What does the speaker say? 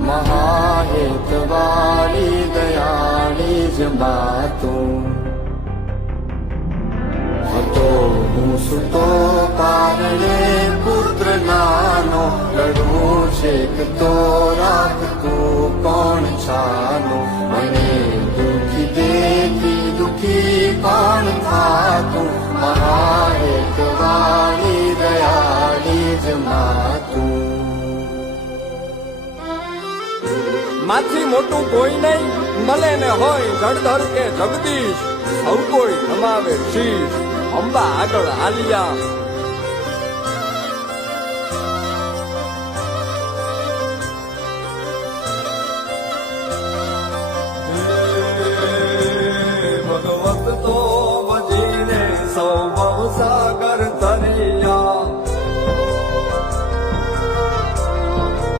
મહાહેતવાળી દયાળી જંબા તું હતો હું સુતો પારણે પુત્ર નાનો લડું છેક તો રાખતું કોણ છાનો મને દુઃખી દેખી દુઃખી કોણ થાતું મહાહેતવાળી દયાળી જંબા તું માથી મોટું કોઈ નહીં મળે ને હોય જળધર કે જગદીશ સૌ કોઈ નમાવે શીશ અંબા આગળ આલિયા